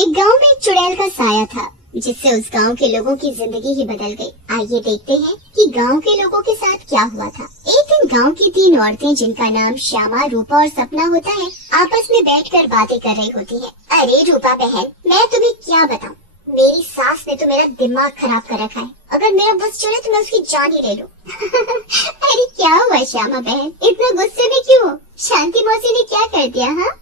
एक गांव में एक चुड़ैल का साया था, जिससे उस गांव के लोगों की जिंदगी ही बदल गई। आइए देखते हैं कि गांव के लोगों के साथ क्या हुआ था। एक दिन गांव की 3 औरतें, जिनका नाम श्यामा, रूपा और सपना होता है, आपस में बैठकर बातें कर रही होती हैं। अरे रूपा बहन, मैं तुम्हें क्या बताऊं, मेरी सास ने तो मेरा दिमाग खराब कर रखा है। अगर मेरा बस चले तो मैं उसकी जान ही ले लूं। अरे क्या हुआ श्यामा बहन, इतना गुस्से में क्यों हो? शांति मौसी ने क्या कर दिया? हाँ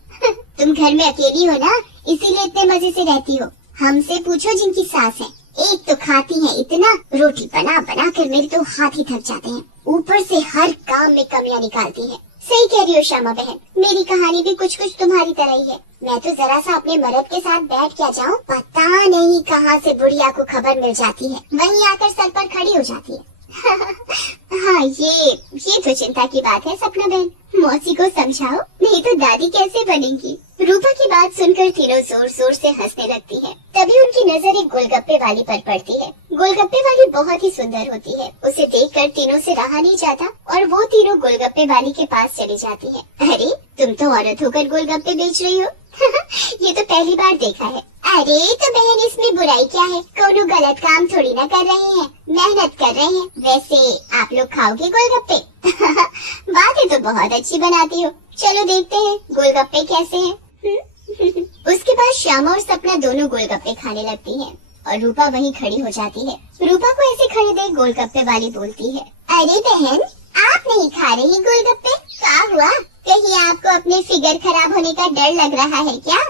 तुम घर में अकेली हो ना, इसीलिए इतने मजे से रहती हो। हमसे पूछो जिनकी सास है, एक तो खाती है इतना, रोटी बना बना कर मेरे तो हाथ ही थक जाते हैं, ऊपर से हर काम में कमियां निकालती है। सही कह रही हो श्यामा बहन, मेरी कहानी भी कुछ कुछ तुम्हारी तरह ही है। मैं तो जरा सा अपने मर्द के साथ बैठ क्या जाऊं, पता नहीं कहां से बुढ़िया को खबर मिल जाती है, वहीं आकर सर पर खड़ी हो जाती है। हाँ ये तो चिंता की बात है सपना बहन, मौसी को समझाओ, नहीं तो दादी कैसे बनेंगी। रूपा की बात सुनकर तीनों जोर जोर से हंसने लगती हैं। तभी उनकी नजर एक गोलगप्पे वाली पर पड़ती है। गोलगप्पे वाली बहुत ही सुंदर होती है, उसे देखकर तीनों से रहा नहीं जाता और वो तीनों गोलगप्पे वाली के पास चली जाती हैं। अरे तुम तो औरत होकर गोलगप्पे बेच रही हो। ये तो पहली बार देखा है। अरे तो बहन, इसमें बुराई क्या है, कोनो गलत काम थोड़ी ना कर रहे हैं, मेहनत कर रहे हैं। वैसे आप लोग खाओगे गोलगप्पे? बातें तो बहुत अच्छी बनाती हो, चलो देखते हैं गोलगप्पे कैसे हैं। उसके बाद श्यामा और सपना दोनों गोलगप्पे खाने लगती हैं और रूपा वहीं खड़ी हो जाती है। रूपा को ऐसे खड़े देख गोलगप्पे वाली बोलती है, अरे बहन, आप नहीं खा रही गोलगप्पे? क्या हुआ, कहीं आपको अपने फिगर खराब होने का डर लग रहा है क्या?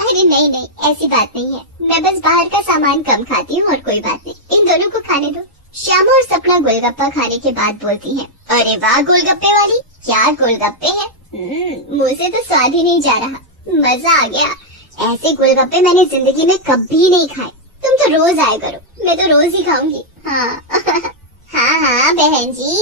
अरे नहीं नहीं, ऐसी बात नहीं है, मैं बस बाहर का सामान कम खाती हूँ और कोई बात नहीं, इन दोनों को खाने दो। श्यामा और सपना गोलगप्पा खाने के बाद बोलती हैं, अरे वाह गोलगप्पे वाली, क्या गोलगप्पे हैं, मुंह से तो स्वाद ही नहीं जा रहा, मजा आ गया। ऐसे गोलगप्पे मैंने जिंदगी में कभी नहीं खाए, तुम तो रोज आया करो, मैं तो रोज ही खाऊंगी। हाँ हाँ बहन जी,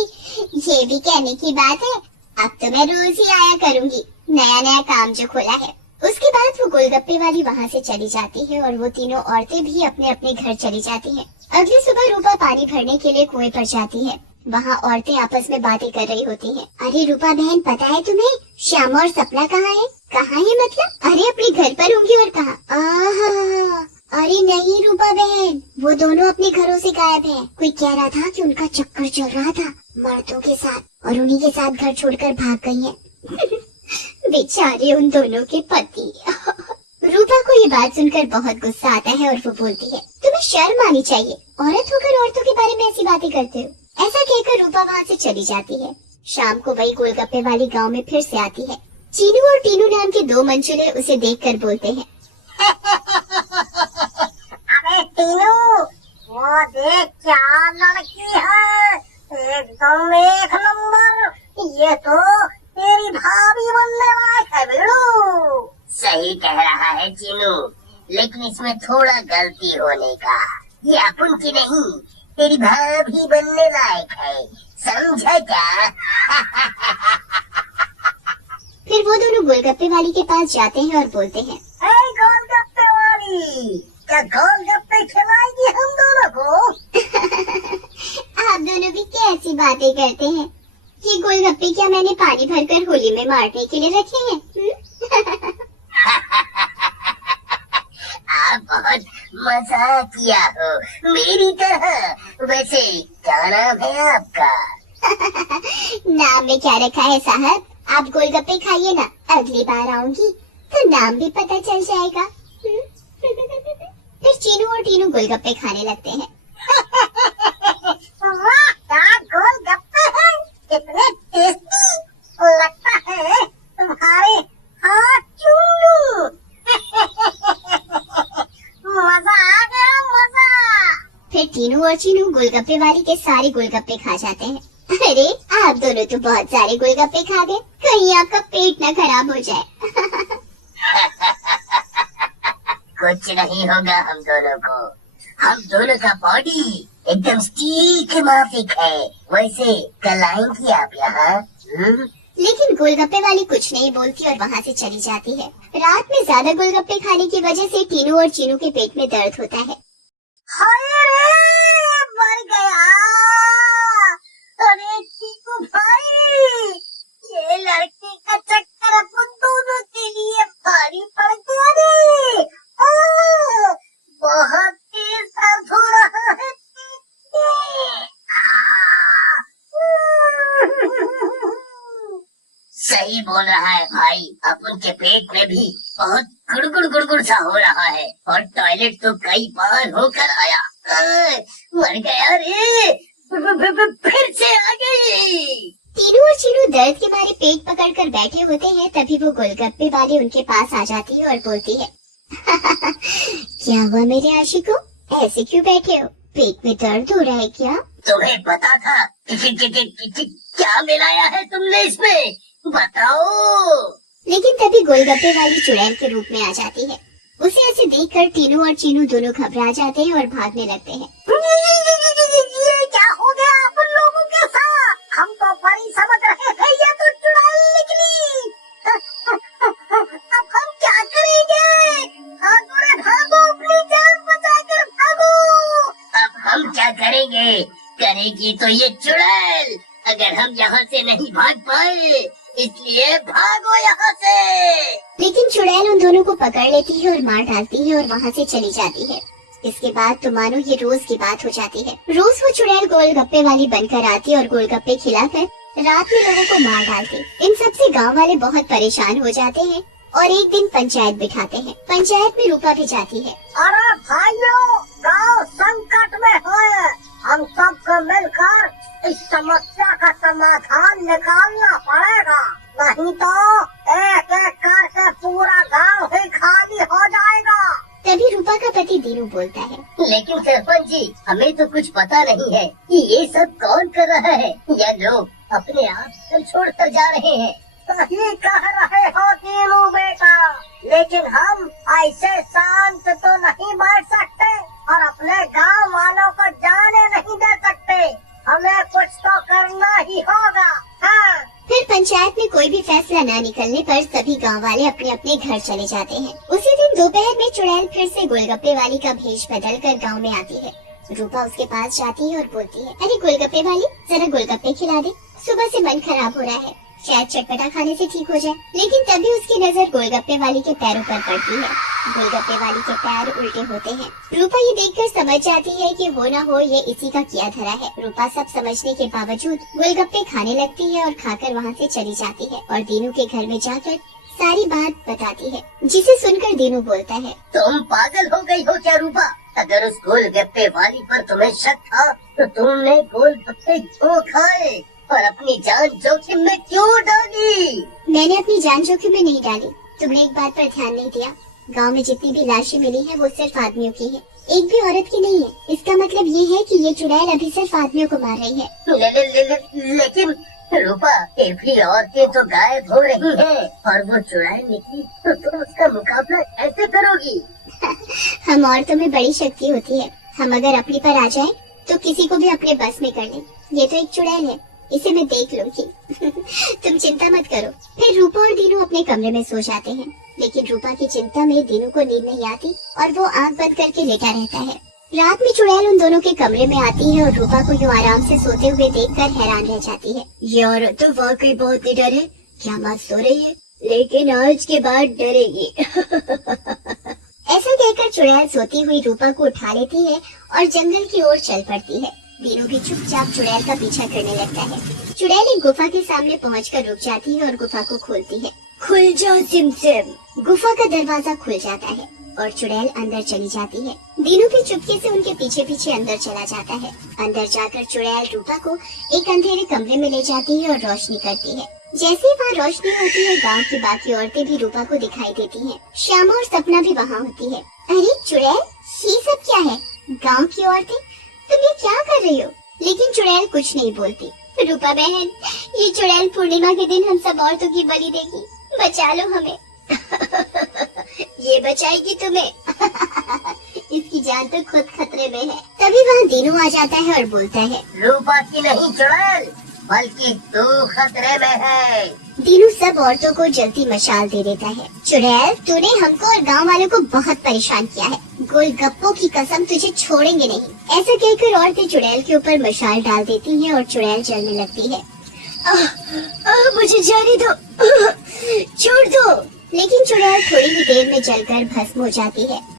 ये भी कहने की बात है, अब तो मैं रोज ही आया करूंगी, नया नया काम जो खोला है। उसके बाद वो गोलगप्पे वाली वहाँ से चली जाती है और वो तीनों औरतें भी अपने अपने घर चली जाती हैं। अगली सुबह रूपा पानी भरने के लिए कुएं पर जाती है। वहाँ औरतें आपस में बातें कर रही होती हैं। अरे रूपा बहन, पता है तुम्हें श्यामा और सपना कहाँ है? कहाँ है मतलब? अरे अपने घर पर होंगी और कहाँ? अरे नहीं रूपा बहन, वो दोनों अपने घरों से गायब हैं। कोई कह रहा था कि उनका चक्कर चल रहा था मर्दों के साथ और उन्हीं के साथ घर छोड़कर भाग गई हैं। बेचारे उन दोनों के पति। रूपा को ये बात सुनकर बहुत गुस्सा आता है और वो बोलती है, तुम्हें शर्म आनी चाहिए, औरत होकर औरतों के बारे में ऐसी बातें करते हो। ऐसा कहकर रूपा वहाँ से चली जाती है। शाम को वही गोलगप्पे वाली गांव में फिर से आती है। चीनू और टीनू नाम के 2 मंचूले उसे देखकर बोलते हैं, अरे टीनू, वो देख क्या लड़की है, एकदम एक नंबर, ये तो तेरी भाभी बनने लायक है बेड़ू। सही कह रहा है चीनू, लेकिन इसमें थोड़ा गलती होने का, ये अपन की नहीं, तेरी भाभी बनने लायक है, समझा क्या? फिर वो दोनों गोलगप्पे वाली के पास जाते हैं और बोलते हैं, गोलगप्पे वाली, क्या गोलगप्पे खिलाएगी हम दोनों को? आप दोनों भी कैसी बातें करते हैं, ये गोलगप्पे क्या मैंने पानी भरकर होली में मारने के लिए रखे हैं? आप बहुत मजा किया हो मेरी तरह। वैसे क्या नाम है आपका? नाम में क्या रखा है साहब, आप गोलगप्पे खाइए ना, अगली बार आऊंगी तो नाम भी पता चल जाएगा। फिर चीनू और टीनू गोलगप्पे खाने लगते हैं। वाह, क्या गोलगप्पे हैं, इतने टेस्टी, लगता है तुम्हारे हाथ चूम लूं। मजा आ गया, मजा। फिर टीनू और चीनू गोलगप्पे वाली के सारे गोलगप्पे खा जाते हैं। अरे आप दोनों तो बहुत सारे गोलगप्पे खा गए, कहीं आपका पेट न खराब हो जाए। कुछ नहीं होगा हम दोनों को, हम दोनों का बॉडी एकदम स्टील के माफिक है। वैसे कल आएंगी आप यहाँ? लेकिन गोलगप्पे वाली कुछ नहीं बोलती और वहाँ से चली जाती है। रात में ज्यादा गोलगप्पे खाने की वजह से टीनू और चीनू के पेट में दर्द होता है। हाय रे, मर गया। अरे चीकू भाई, ये लड़की का चक्कर अपन दोनों के लिए भारी उनके पेट में भी बहुत गुड़गुड़ गुड़गुड़ सा हो रहा है और टॉयलेट तो कई बार होकर आया। मर गया रे, फिर से आ गई। तीनू और चीनू दर्द के मारे पेट पकड़कर बैठे होते हैं। तभी वो गोलगप्पे वाली उनके पास आ जाती है और बोलती है क्या हुआ मेरे आशिकों, ऐसे क्यों बैठे हो? पेट में दर्द हो रहा है क्या? तुम्हें पता था कि क्या मिलाया है तुमने इसमें, बताओ। लेकिन तभी गोलगप्पे वाली चुड़ैल के रूप में आ जाती है। उसे ऐसे देखकर तीनू और चीनू दोनों घबरा जाते हैं और भागने लगते हैं। ये क्या हो गया आप लोगों के साथ? हम तो परी समझ रहे थे, ये तो चुड़ैल निकली। अब हम क्या करेंगे? भागो, अपनी जान बचाकर भागो। अब हम क्या करेंगे? करेगी तो ये चुड़ैल, अगर हम यहाँ से नहीं भाग पाए, इसलिए भागो यहाँ से। लेकिन चुड़ैल उन दोनों को पकड़ लेती है और मार डालती है और वहाँ से चली जाती है। इसके बाद तो मानो ये रोज की बात हो जाती है। रोज वो चुड़ैल गोलगप्पे वाली बनकर आती और गोलगप्पे खिलाकर रात में लोगों को मार डालती। इन सब से गाँव वाले बहुत परेशान हो जाते हैं और एक दिन पंचायत बिठाते हैं। पंचायत में रूपा भी जाती है। अरे भाइयों, गांव संकट में है, हम सबको मिलकर इस समस्या का समाधान निकालना पड़ेगा, नहीं तो एक एक करके पूरा गांव ही खाली हो जाएगा। तभी रूपा का पति दीनू बोलता है, लेकिन सरपंच जी, हमें तो कुछ पता नहीं है कि ये सब कौन कर रहा है, या लोग अपने आप सब छोड़कर जा रहे हैं। सही कह रहे हो दीनू बेटा, लेकिन हम ऐसे शांत तो नहीं बैठ सकते और अपने गांव वालों को जाने नहीं दे सकते। हमें कुछ तो करना ही होगा। हाँ। फिर पंचायत में कोई भी फैसला न निकलने पर सभी गांव वाले अपने अपने घर चले जाते हैं। उसी दिन दोपहर में चुड़ैल फिर से गोलगप्पे वाली का भेष बदल कर गाँव में आती है। रूपा उसके पास जाती है और बोलती है, अरे गोलगप्पे वाली, जरा गोलगप्पे खिला दे, सुबह से मन खराब हो रहा है, शायद चटपटा खाने से ठीक हो जाए। लेकिन तभी उसकी नजर गोलगप्पे वाली के पैरों पर पड़ती है। गोलगप्पे वाली के पैर उल्टे होते हैं। रूपा ये देखकर समझ जाती है कि हो ना हो ये इसी का किया धरा है। रूपा सब समझने के बावजूद गोलगप्पे खाने लगती है और खाकर वहाँ से चली जाती है और दीनू के घर में जाकर सारी बात बताती है, जिसे सुनकर दीनू बोलता है, तुम पागल हो गई हो क्या रूपा? अगर उस गोलगप्पे वाली पर तुम्हें शक था तो तुमने गोलगप्पे क्यों खाए और अपनी जान जोखिम में क्यों डाली? मैंने अपनी जान जोखिम में नहीं डाली। तुमने एक बात पर ध्यान नहीं दिया, गांव में जितनी भी लाशें मिली हैं वो सिर्फ आदमियों की हैं, एक भी औरत की नहीं है। इसका मतलब ये है कि ये चुड़ैल अभी सिर्फ आदमियों को मार रही है। लेकिन रूपा, फिर भी औरतें तो गायब हो रही हैं और वो चुड़ैल निकली तो तुम उसका मुकाबला कैसे करोगी? हम औरतों में बड़ी शक्ति होती है, हम अगर अपनी पर आ जाएं तो किसी को भी अपने बस में कर लें। ये तो एक चुड़ैल है, इसे मैं देख लूंगी। तुम चिंता मत करो। फिर रूपा और दीनू अपने कमरे में सो जाते हैं, लेकिन रूपा की चिंता में दीनू को नींद नहीं आती और वो आंख बंद करके लेटा रहता है। रात में चुड़ैल उन दोनों के कमरे में आती है और रूपा को यूं आराम से सोते हुए देखकर हैरान रह जाती है। ये औरत तो वाकई बहुत निडर है, क्या बात सो रही है, लेकिन आज के बाद डरेगी। ऐसा कहकर चुड़ैल सोती हुई रूपा को उठा लेती है और जंगल की ओर चल पड़ती है। दीनू भी चुपचाप चुड़ैल का पीछा करने लगता है। चुड़ैल एक गुफा के सामने पहुंचकर रुक जाती है और गुफा को खोलती है। खुल जाओ सिमसिम। गुफा का दरवाजा खुल जाता है और चुड़ैल अंदर चली जाती है। दीनू भी चुपके से उनके पीछे पीछे अंदर चला जाता है। अंदर जाकर चुड़ैल रूपा को एक अंधेरे कमरे में ले जाती है और रोशनी करती है। जैसे ही वहाँ रोशनी होती है, गांव की बाकी औरतें भी रूपा को दिखाई देती हैं। श्यामा और सपना भी वहाँ होती है। अरे चुड़ैल, ये सब क्या है? गांव की औरतें, तुम ये क्या कर रही हो? लेकिन चुड़ैल कुछ नहीं बोलती। रूपा बहन, ये चुड़ैल पूर्णिमा के दिन हम सब औरतों की बलि देगी, बचा लो हमें। ये बचाएगी तुम्हें। इसकी जान तो खुद खतरे में है। तभी वहाँ दीनू आ जाता है और बोलता है, रूपा की नहीं चुड़ैल, बल्कि तू खतरे में है। दीनू सब औरतों को जलती मशाल दे देता है। चुड़ैल, तूने हमको और गांव वालों को बहुत परेशान किया है, गोलगप्पों की कसम तुझे छोड़ेंगे नहीं। ऐसा कहकर औरतें चुड़ैल के ऊपर मशाल डाल देती हैं और चुड़ैल जलने लगती है। मुझे जाने दो, छोड़ दो। लेकिन चुड़ैल थोड़ी ही देर में जलकर भस्म हो जाती है।